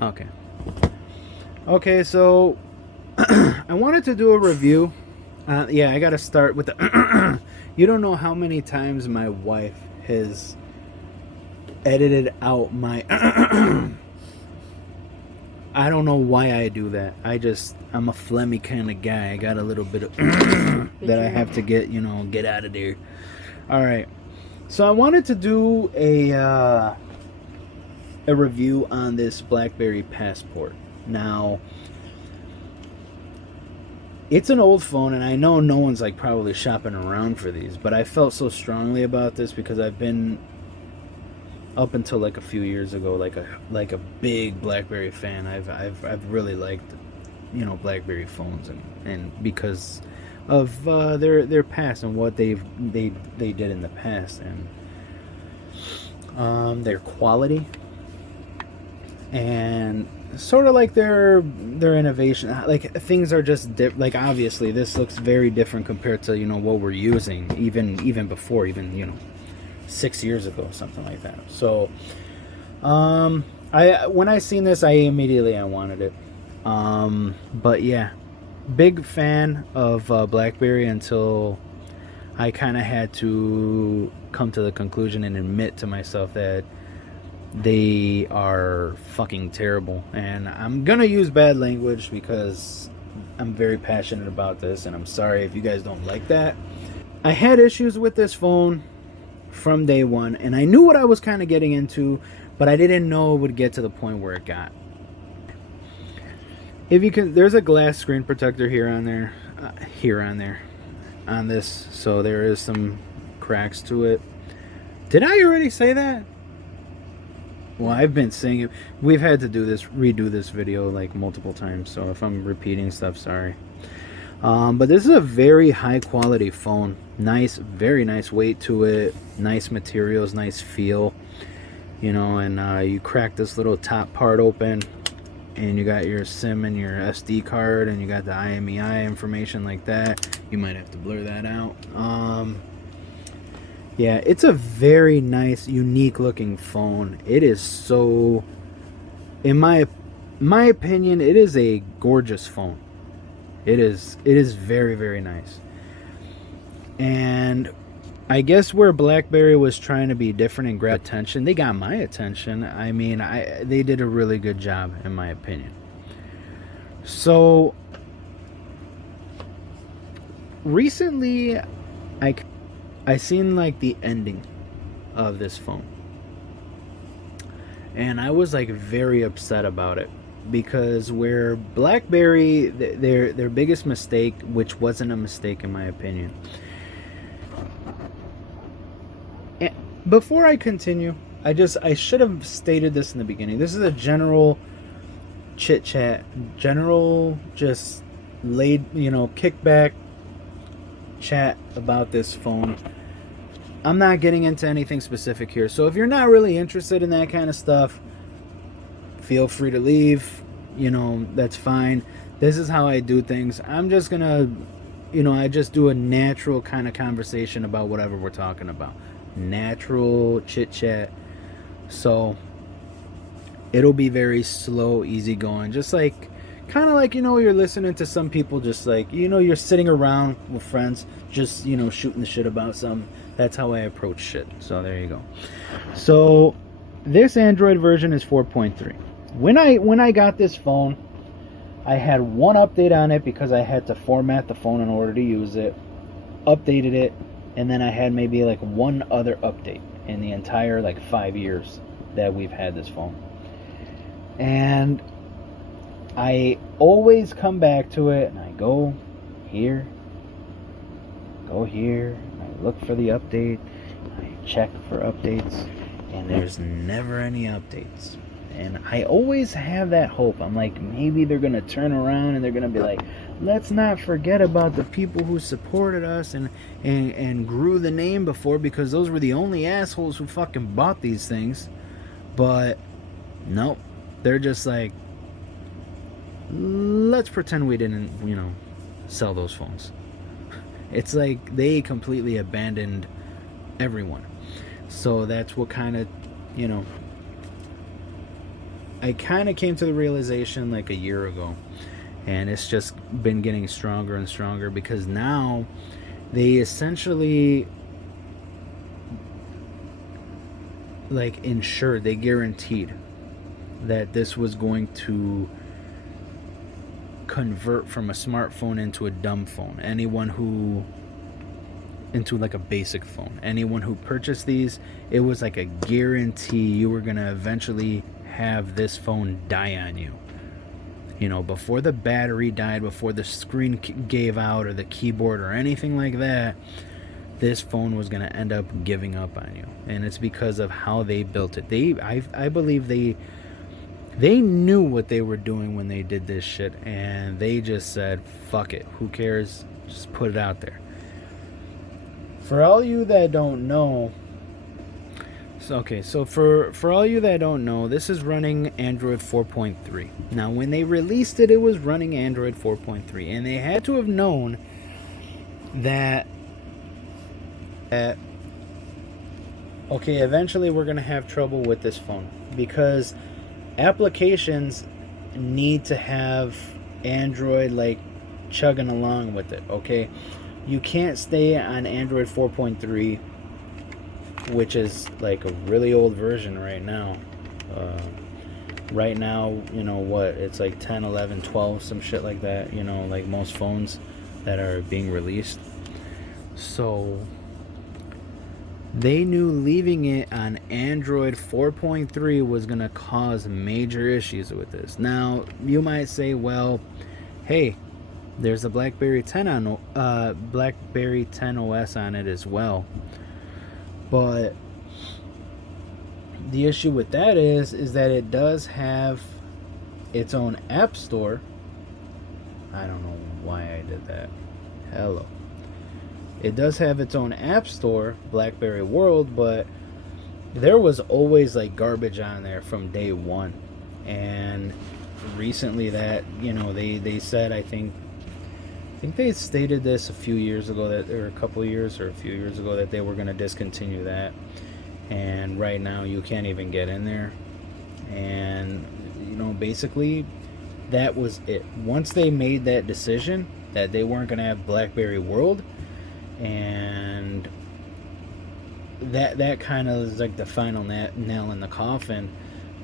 Okay. Okay, so I wanted to do a review. Yeah, I gotta start with the. You don't know how many times my wife has edited out my. I don't know why I do that. I'm a phlegmy kind of guy. I got a little bit of that I have to get out of there. All right. So I wanted to do a review on this BlackBerry Passport. Now, it's an old phone, and I know no one's like probably shopping around for these, but I felt so strongly about this because I've been up until like a few years ago like a big BlackBerry fan. I've really liked BlackBerry phones and because of their past and what they did in the past and their quality and sort of like their innovation. Like things are just like obviously this looks very different compared to what we're using even before, even 6 years ago, something like that. So I when I seen this, I wanted it. But yeah, big fan of BlackBerry until I kind of had to come to the conclusion and admit to myself that they are fucking terrible. And I'm gonna use bad language because I'm very passionate about this, and I'm sorry if you guys don't like that. I had issues with this phone from day one, and I knew what I was kind of getting into, but I didn't know it would get to the point where it got. If you can, there's a glass screen protector here on there, on this, so there is some cracks to it. Did I already say that? Well, I've been saying it. We've had to redo this video like multiple times, so if I'm repeating stuff, sorry. But this is a very high quality phone. Nice, very nice weight to it. Nice materials, nice feel. And you crack this little top part open, and you got your SIM and your SD card, and you got the IMEI information like that. You might have to blur that out. Yeah, it's a very nice, unique looking phone. It is so, in my opinion, it is a gorgeous phone. It is very, very nice. And I guess where BlackBerry was trying to be different and grab attention, they got my attention. I mean, they did a really good job, in my opinion. So recently, I seen like the ending of this phone, and I was like very upset about it because where BlackBerry their biggest mistake, which wasn't a mistake in my opinion. And before I continue, I should have stated this in the beginning. This is a general chit chat, general just kickback chat about this phone. I'm not getting into anything specific here, so if you're not really interested in that kind of stuff, feel free to leave. That's fine. This is how I do things. I'm just gonna I just do a natural kind of conversation about whatever we're talking about, natural chit chat. So it'll be very slow, easy going, just like kind of like you're listening to some people, just like you're sitting around with friends, just shooting the shit about something. That's how I approach shit. So there you go. So this Android version is 4.3. When I got this phone, I had one update on it because I had to format the phone in order to use it, updated it, and then I had maybe like one other update in the entire like 5 years that we've had this phone. And I always come back to it, and I go here, I look for the update, I check for updates, and there's never any updates. And I always have that hope. I'm like, maybe they're going to turn around and they're going to be like, let's not forget about the people who supported us and grew the name before, because those were the only assholes who fucking bought these things. But nope, they're just like, let's pretend we didn't, sell those phones. It's like they completely abandoned everyone. So that's what kind of, I kind of came to the realization like a year ago, and it's just been getting stronger and stronger because now they essentially like ensured, they guaranteed that this was going to convert from a smartphone into a dumb phone. Anyone who into like a basic phone. Anyone who purchased these, it was like a guarantee you were going to eventually have this phone die on you. You know, before the battery died, before the screen gave out or the keyboard or anything like that, this phone was going to end up giving up on you. And it's because of how they built it. I believe they knew what they were doing when they did this shit, and they just said, fuck it, who cares, just put it out there. For all you that don't know, so for all you that don't know, this is running Android 4.3. Now, when they released it, it was running Android 4.3, and they had to have known that okay, eventually we're going to have trouble with this phone because applications need to have Android like chugging along with it, okay? You can't stay on Android 4.3, which is like a really old version right now. Right now, you know what, it's like 10, 11, 12, some shit like that, you know, like most phones that are being released. So they knew leaving it on Android 4.3 was going to cause major issues with this. Now, you might say, well, hey, there's a Blackberry 10 OS on it as well. But the issue with that is that it does have its own app store. I don't know why I did that. Hello. It does have its own app store, Blackberry World, but there was always like garbage on there from day one. And recently that, you know, they said, I think they stated this a few years ago, that or a couple of years or a few years ago, that they were going to discontinue that. And right now you can't even get in there. And, you know, basically that was it. Once they made that decision that they weren't going to have Blackberry World, and that kind of is like the final nail in the coffin.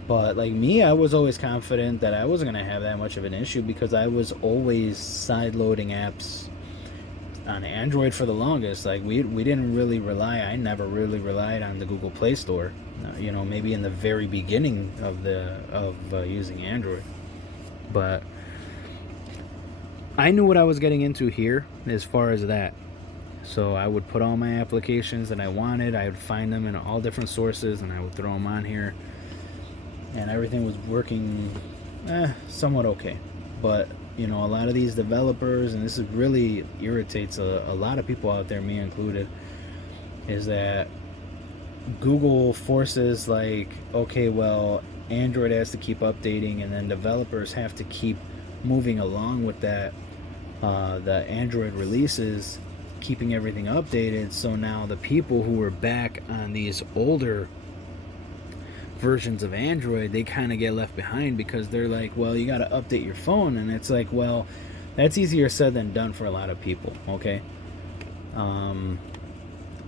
But like me, I was always confident that I wasn't going to have that much of an issue because I was always side-loading apps on Android for the longest. Like we didn't really rely, I never really relied on the Google Play Store, you know, maybe in the very beginning of using Android. But I knew what I was getting into here as far as that. So I would put all my applications that I wanted, I would find them in all different sources, and I would throw them on here. And everything was working somewhat okay. But, you know, a lot of these developers, and this is really irritates a lot of people out there, me included, is that Google forces like, okay, well, Android has to keep updating, and then developers have to keep moving along with that, the Android releases, keeping everything updated. So now the people who are back on these older versions of Android, they kind of get left behind because they're like, well, you got to update your phone. And it's like, well, that's easier said than done for a lot of people, okay?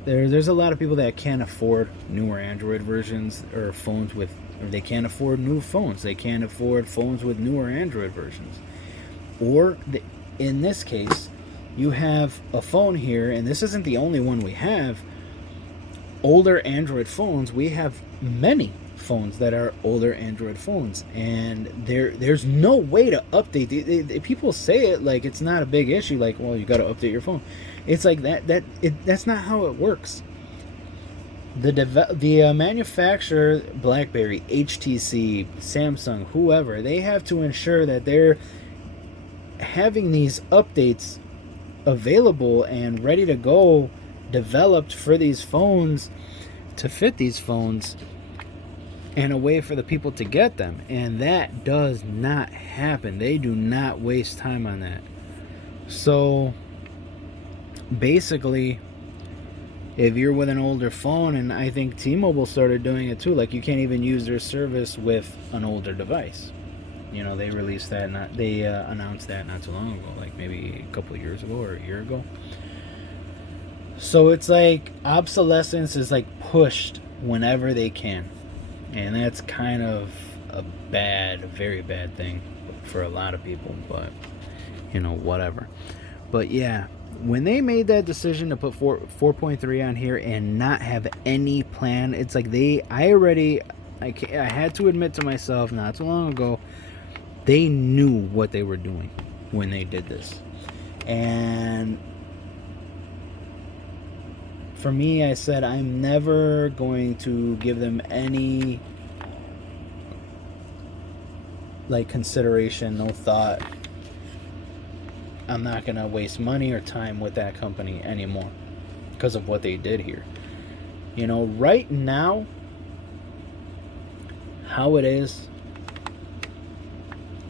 There's a lot of people that can't afford newer Android versions or phones with, or they can't afford new phones. They can't afford phones with newer Android versions. Or in this case, you have a phone here, and this isn't the only one we have. Older Android phones, we have many phones that are older Android phones, and there's no way to update. People say it like it's not a big issue, like, well, you got to update your phone. It's like that's not how it works. The manufacturer, BlackBerry, HTC, Samsung, whoever, they have to ensure that they're having these updates available and ready to go, developed for these phones, to fit these phones, and a way for the people to get them. And that does not happen. They do not waste time on that. So basically, if you're with an older phone, and I think T-Mobile started doing it too, like you can't even use their service with an older device. You know, they released that, they announced that not too long ago, like maybe a couple of years ago or a year ago. So it's like obsolescence is like pushed whenever they can, and that's kind of a very bad thing for a lot of people. But you know, whatever. But yeah, when they made that decision to put 4.3 on here and not have any plan, it's like I had to admit to myself not too long ago, they knew what they were doing when they did this. And for me, I said I'm never going to give them any like consideration, no thought. I'm not going to waste money or time with that company anymore because of what they did here. You know, right now, how it is,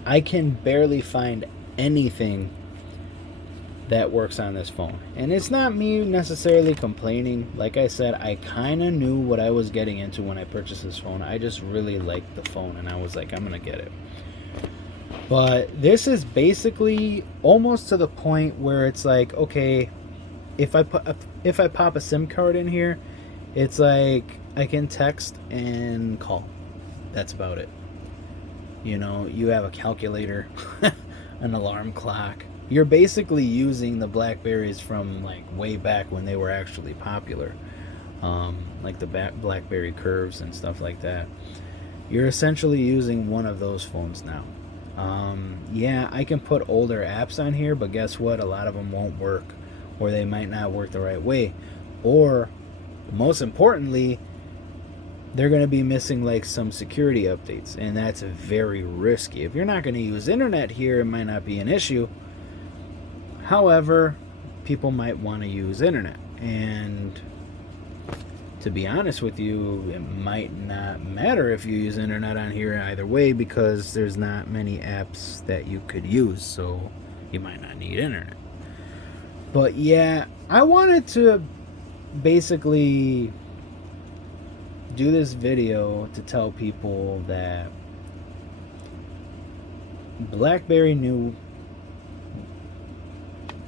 I can barely find anything that works on this phone. And it's not me necessarily complaining. Like I said, I kind of knew what I was getting into when I purchased this phone. I just really liked the phone, and I was like, I'm going to get it. But this is basically almost to the point where it's like, okay, if I pop a SIM card in here, it's like I can text and call. That's about it. You know, you have a calculator, an alarm clock. You're basically using the Blackberries from like way back when they were actually popular, like the Blackberry curves and stuff like that. You're essentially using one of those phones now. Yeah, I can put older apps on here, but guess what? A lot of them won't work, or they might not work the right way, or most importantly, they're going to be missing like some security updates, and that's very risky. If you're not going to use internet here, it might not be an issue. However, people might want to use internet, and to be honest with you, it might not matter if you use internet on here either way, because there's not many apps that you could use, so you might not need internet. But yeah, I wanted to basically do this video to tell people that Blackberry knew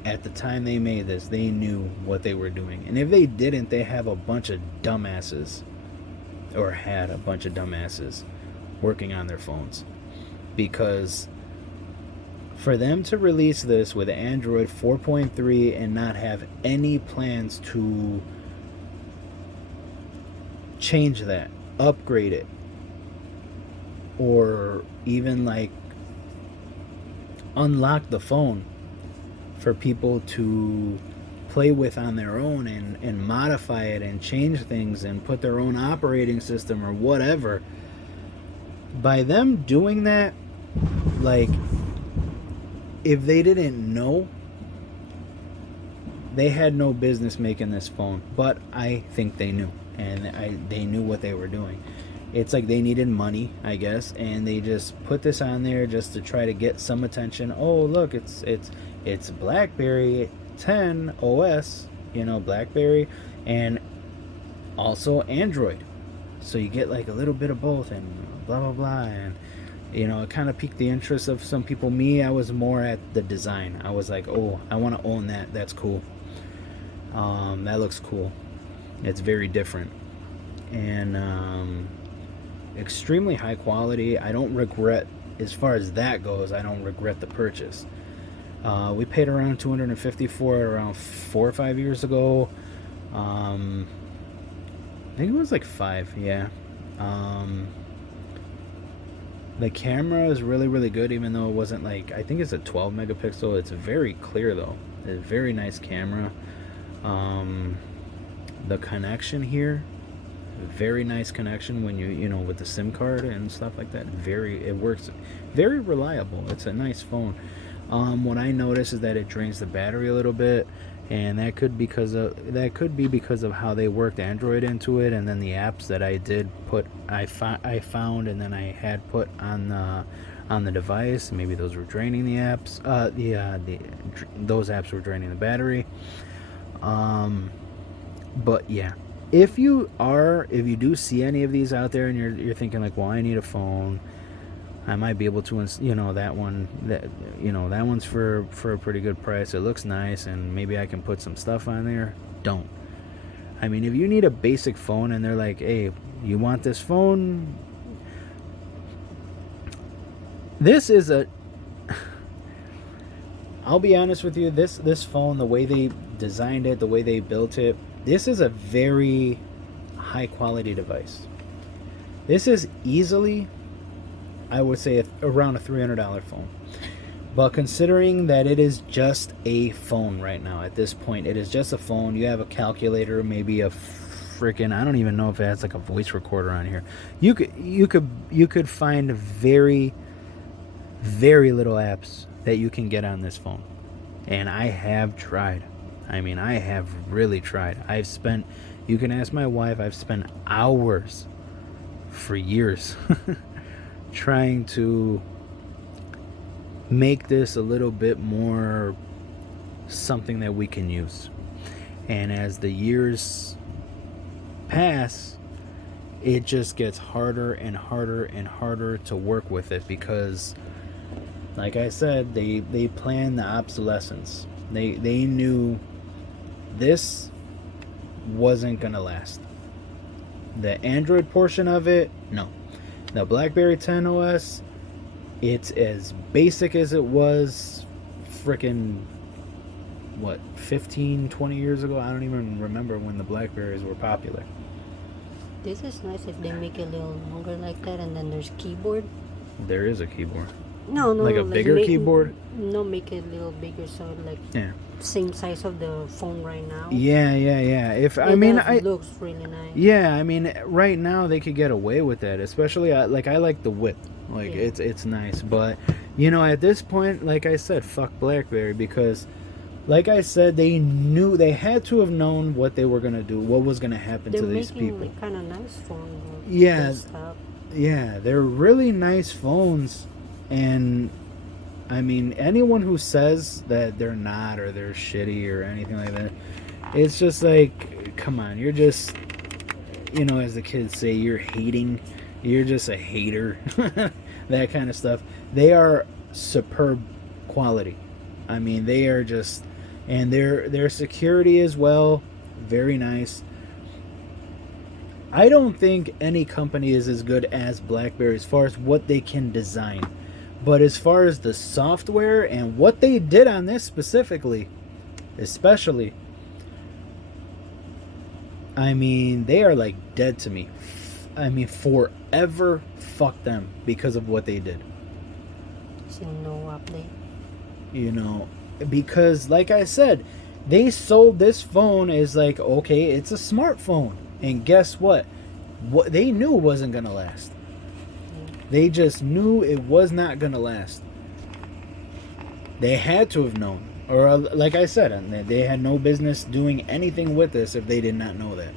at the time they made this, they knew what they were doing. And if they didn't, they have a bunch of dumbasses, or had a bunch of dumbasses working on their phones. Because for them to release this with Android 4.3 and not have any plans to change that, upgrade it, or even like unlock the phone for people to play with on their own, and modify it and change things and put their own operating system or whatever. By them doing that, like, if they didn't know, they had no business making this phone. But I think they knew, and they knew what they were doing. It's like they needed money, I guess, and they just put this on there just to try to get some attention. Oh, look, it's Blackberry 10 OS, you know, Blackberry, and also Android. So you get like a little bit of both, and blah blah blah, and you know, it kind of piqued the interest of some people. Me, I was more at the design. I was like, oh, I want to own that. That's cool. That looks cool. It's very different, and extremely high quality. I don't regret, as far as that goes, I don't regret the purchase. We paid around $250 for it around 4 or 5 years ago. I think it was like 5, yeah. The camera is really, really good, even though it wasn't like, I think it's a 12 megapixel. It's very clear though. It's a very nice camera. The connection here, very nice connection when you know, with the SIM card and stuff like that. It works very reliable. It's a nice phone. What I noticed is that it drains the battery a little bit, and that could be because of how they worked Android into it, and then the apps that I found and then I had put on the device. Maybe those were draining the apps. Those apps were draining the battery. But yeah, if you do see any of these out there and you're thinking like, well, I need a phone, I might be able to, that one, that one's for a pretty good price. It looks nice, and maybe I can put some stuff on there. Don't. I mean, if you need a basic phone and they're like, hey, you want this phone? This is a. I'll be honest with you. This phone, the way they designed it, the way they built it, this is a very high quality device. This is easily, I would say, around a $300 phone. But considering that it is just a phone right now, at this point, it is just a phone. You have a calculator, maybe a freaking, I don't even know if it has like a voice recorder on here. You could find very, very little apps that you can get on this phone. And I have tried. I mean, I have really tried. You can ask my wife, I've spent hours for years trying to make this a little bit more something that we can use. And as the years pass, it just gets harder and harder and harder to work with it because, like I said, they planned the obsolescence. They knew this wasn't gonna last. The Android portion of it, no. The Blackberry 10 OS, it's as basic as it was freaking, 15, 20 years ago? I don't even remember when the Blackberries were popular. This is nice if they make it a little longer like that, and then there's keyboard. There is a keyboard. No, like a bigger keyboard? No, make it a little bigger so like same size of the phone right now. Yeah. It looks really nice. Yeah, I mean, right now they could get away with that, especially I like the width. Like it's nice, but at this point, like I said, fuck BlackBerry, because like I said, they had to have known what they were gonna do, what was gonna happen to these people. They're making kind of nice phones. Yeah, they're really nice phones, and I mean, anyone who says that they're not, or they're shitty or anything like that, it's just like, come on, you're just, as the kids say, you're hating. You're just a hater. That kind of stuff. They are superb quality. I mean, they are just, and their security as well, very nice. I don't think any company is as good as BlackBerry as far as what they can design. But as far as the software and what they did on this specifically, especially, I mean, they are like dead to me. I mean, forever fuck them because of what they did. So no update. Because like I said, they sold this phone as like, okay, it's a smartphone. And guess what? What they knew wasn't going to last. They just knew it was not going to last. They had to have known. Or like I said, they had no business doing anything with this if they did not know that.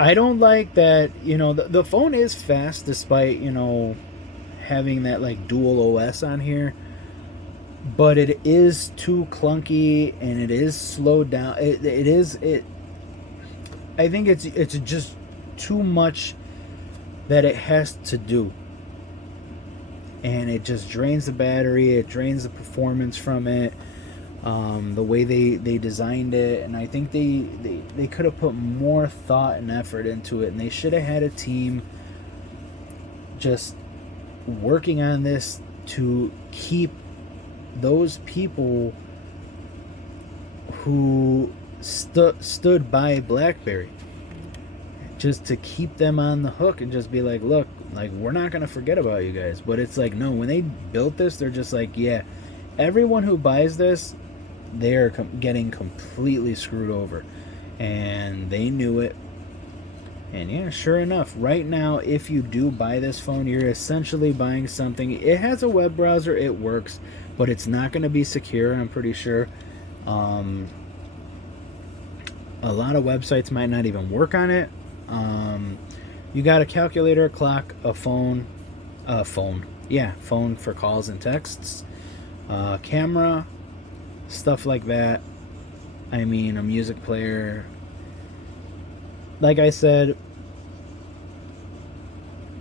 I don't like that, the phone is fast despite, having that like dual OS on here. But it is too clunky and it is slowed down. I think it's just too much that it has to do. And it just drains the battery, it drains the performance from it. The way they designed it, and I think they could have put more thought and effort into it, and they should have had a team just working on this to keep those people who stood by BlackBerry, just to keep them on the hook and just be like, look, like, we're not going to forget about you guys. But it's like, no, when they built this, they're just like, yeah, everyone who buys this, they're getting completely screwed over. And they knew it. And yeah, sure enough, right now, if you do buy this phone, you're essentially buying something. It has a web browser, it works, but it's not going to be secure, I'm pretty sure. A lot of websites might not even work on it. You got a calculator, a clock, a phone for calls and texts, camera, stuff like that. I mean, a music player. Like I said,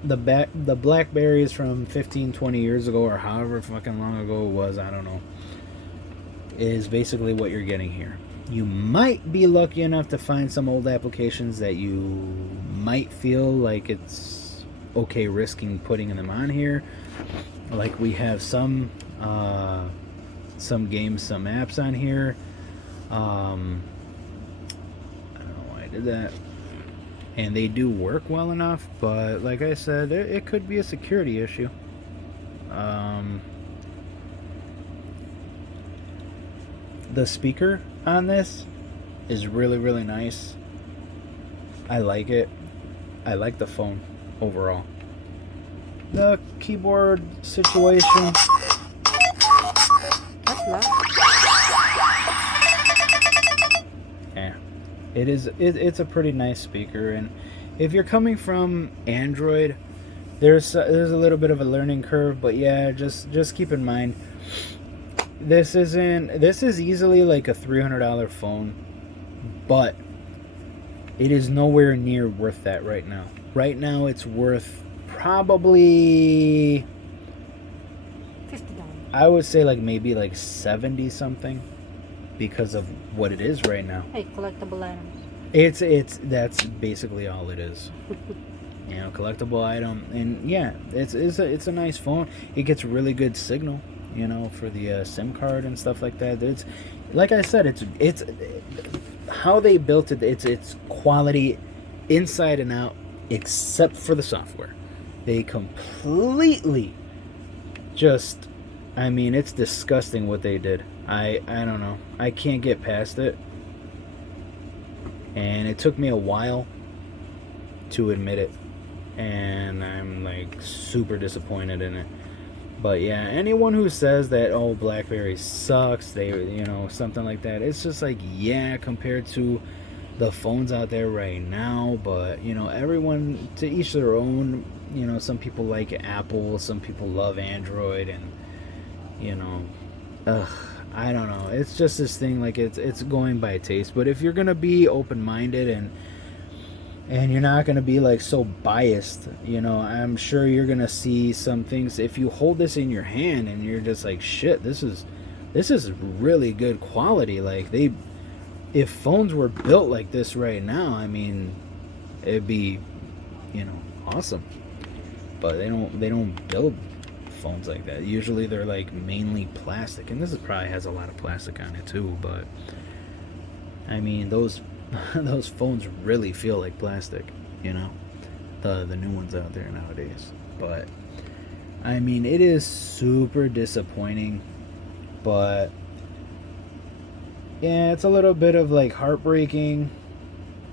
the Blackberries from 15, 20 years ago, or however fucking long ago it was, I don't know, is basically what you're getting here. You might be lucky enough to find some old applications that you might feel like it's okay risking putting them on here. Like we have some games, some apps on here. I don't know why I did that. And they do work well enough, but like I said, it could be a security issue. The speaker on this is really, really nice. I like it. I like the phone overall. The keyboard situation. That's loud. Yeah, it is. It's a pretty nice speaker, and if you're coming from Android, there's a little bit of a learning curve. But yeah, just keep in mind, this is easily like a $300 phone, but it is nowhere near worth that right now. Right now, it's worth probably, $50. I would say like maybe like 70 something, because of what it is right now. Hey, collectible items. It's that's basically all it is. You know, collectible item, and yeah, it's a nice phone. It gets really good signal, you know, for the SIM card and stuff like that. It's like I said, it's how they built it. It's quality inside and out, except for the software. They completely just, I mean, it's disgusting what they did. I don't know. I can't get past it. And it took me a while to admit it. And I'm like super disappointed in it. But yeah, anyone who says that, oh, Blackberry sucks, they, you know, something like that, it's just like, yeah, compared to the phones out there right now. But, you know, everyone, to each their own. You know, some people like Apple, some people love Android, and, you know, I don't know. It's just this thing, like it's going by taste. But if you're gonna be open-minded and you're not gonna be like so biased, you know, I'm sure you're gonna see some things. If you hold this in your hand and you're just like, shit, this is really good quality. Like if phones were built like this right now, I mean, it'd be, you know, awesome. But they don't build phones like that. Usually they're like mainly plastic, and this probably has a lot of plastic on it too. But I mean, those those phones really feel like plastic, you know, the new ones out there nowadays. But I mean, it is super disappointing. But yeah, it's a little bit of like heartbreaking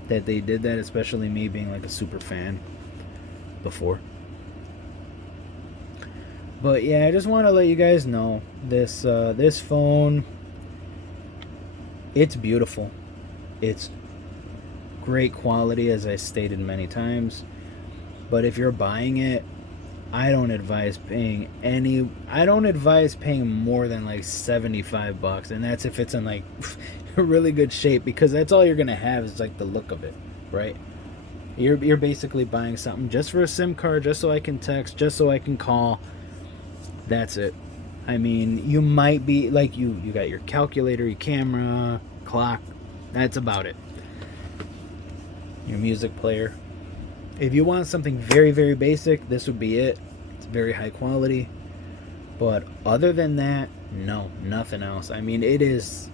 that they did that, especially me being like a super fan before. But yeah, I just want to let you guys know this phone, it's beautiful. It's great quality, as I stated many times. But if you're buying it, I don't advise paying more than like $75, and that's if it's in like really good shape, because that's all you're gonna have is like the look of it, right? You're basically buying something just for a SIM card, just so I can text, just so I can call. That's it. I mean, you might be like you got your calculator, your camera, clock. That's about it. Your music player. If you want something very, very basic, this would be it. It's very high quality. But other than that, no, nothing else. I mean, it is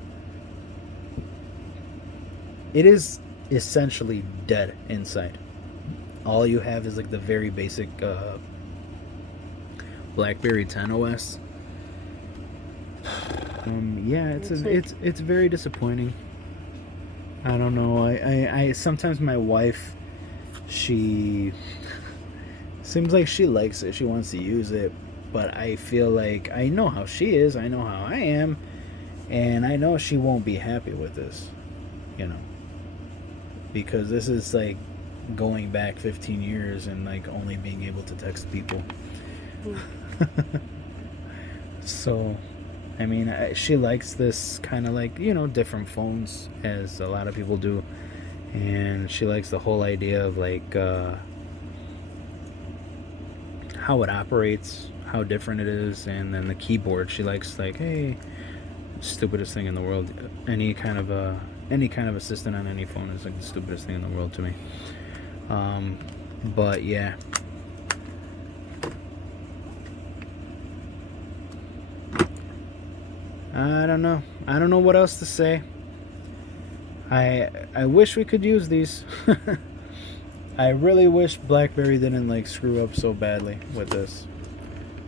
essentially dead inside. All you have is like the very basic Blackberry 10 OS. Yeah, it's very disappointing. I don't know. I sometimes my wife, she seems like she likes it. She wants to use it, but I feel like I know how she is. I know how I am, and I know she won't be happy with this. You know, because this is like going back 15 years and like only being able to text people. So, I mean, she likes this kind of like, different phones, as a lot of people do. And she likes the whole idea of like how it operates, how different it is, and then the keyboard. She likes like, hey, stupidest thing in the world. Any kind of assistant on any phone is like the stupidest thing in the world to me. But yeah. I don't know. I don't know what else to say. I wish we could use these. I really wish Blackberry didn't like screw up so badly with this.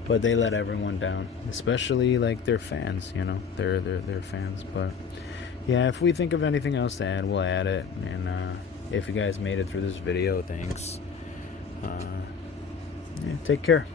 But they let everyone down, especially like their fans, They're fans, but yeah, if we think of anything else to add, we'll add it. And if you guys made it through this video, thanks. Yeah, take care.